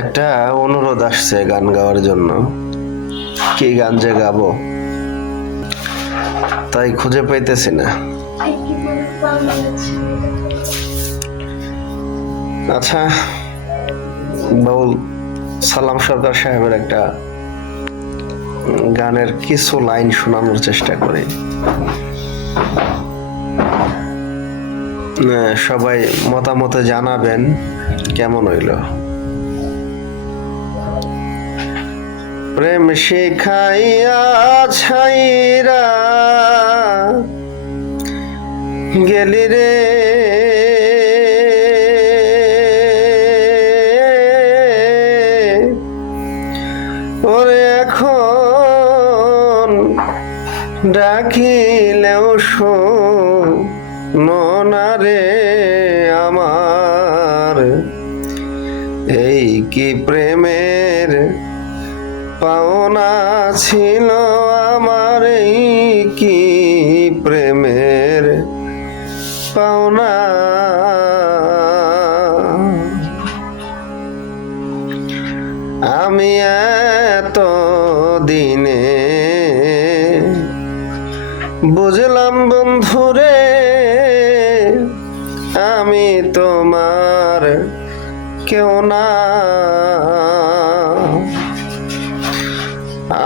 একটা অনুরোধ আসছে গান গাওয়ার জন্য। কি গান যে গাবো তাই খুঁজে পাইতেছি না। আচ্ছা, বাউল সালাম সরকার সাহেবের একটা গানের কিছু লাইন শোনানোর চেষ্টা করি। সবাই মতামতে জানাবেন কেমন হইল। প্রেম শিখাইয়া ছাইরা গেলি রে ওরে, এখন ডাকিলেও শোনো না রে আমার। এই কি প্রেমের পাওনা ছিল আমার, এই কি প্রেমের পাওনা। আমি এত দিনে বুঝলাম বন্ধুরে, আমি তোমার কেউ না।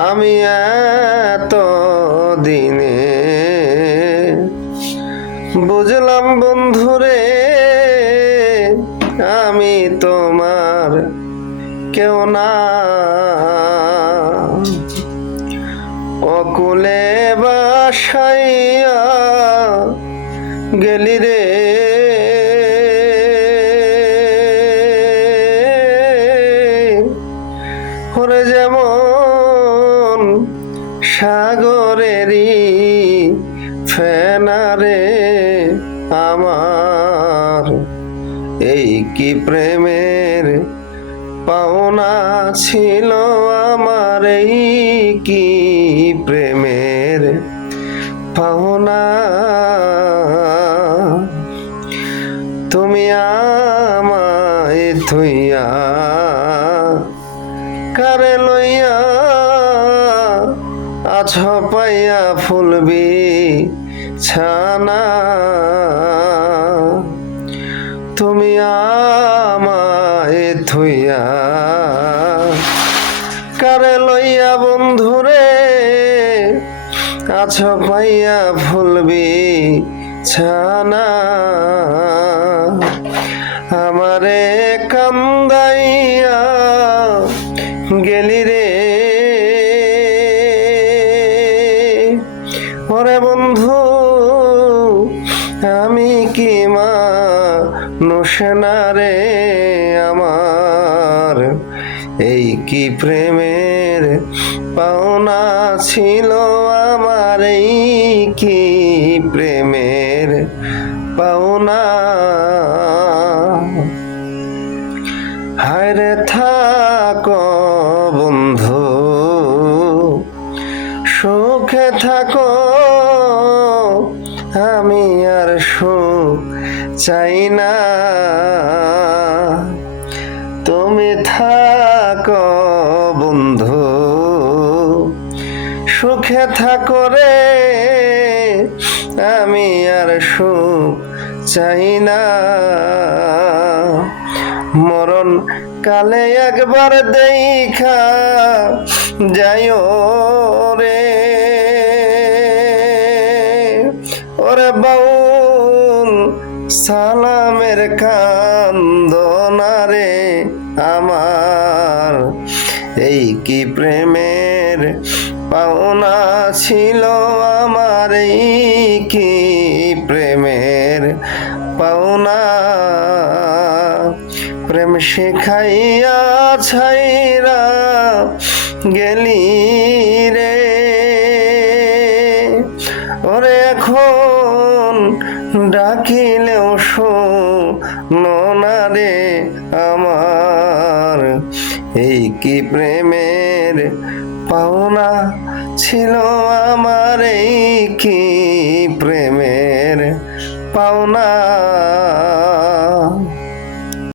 আমি এত দিনে বুঝলাম বন্ধুরে, আমি তোমার কেউ না। অকুলে বাসাইয়া গেলি রে ওরে, যেমন সাগরেরই ফেনারে আমার। এই কি প্রেমের পাওনা ছিল আমার, এই কি প্রেমের পাওনা। তুমি আমায় থুইয়া কারে লইয়া আছ পাইয়া ফুলবি ছানা। তুমি আমায় থুইয়া কারে লইয়া বন্ধুরে আছ পাইয়া ফুলবি ছানা। আমারে কান্দাইয়া গেলি রে ওরে বন্ধু, আমি কি মানুষ না রে আমার। এই কি প্রেমের পাওনা ছিল আমার, এই কি প্রেমের পাওনা। হায় রে থাকো বন্ধু, সুখে থাকো, আমি আর সুখ চাই না। তুমি থাকো বন্ধু, সুখে থাকো রে, আমি আর সুখ চাই না। মরণ কালে একবার দেখা যাইও রে ওরে বাউল সালামের কান্দনা রে আমার। এই কি প্রেমের পাওনা ছিল আমার, এই কি প্রেমের পাওনা। প্রেম শিখাইয়া ছাইরা গেলি রে ওরে, এখন ডাকিলেও শোনো না রে আমার। এই কি প্রেমের পাওনা ছিল আমার, এই কি প্রেমের পাওনা।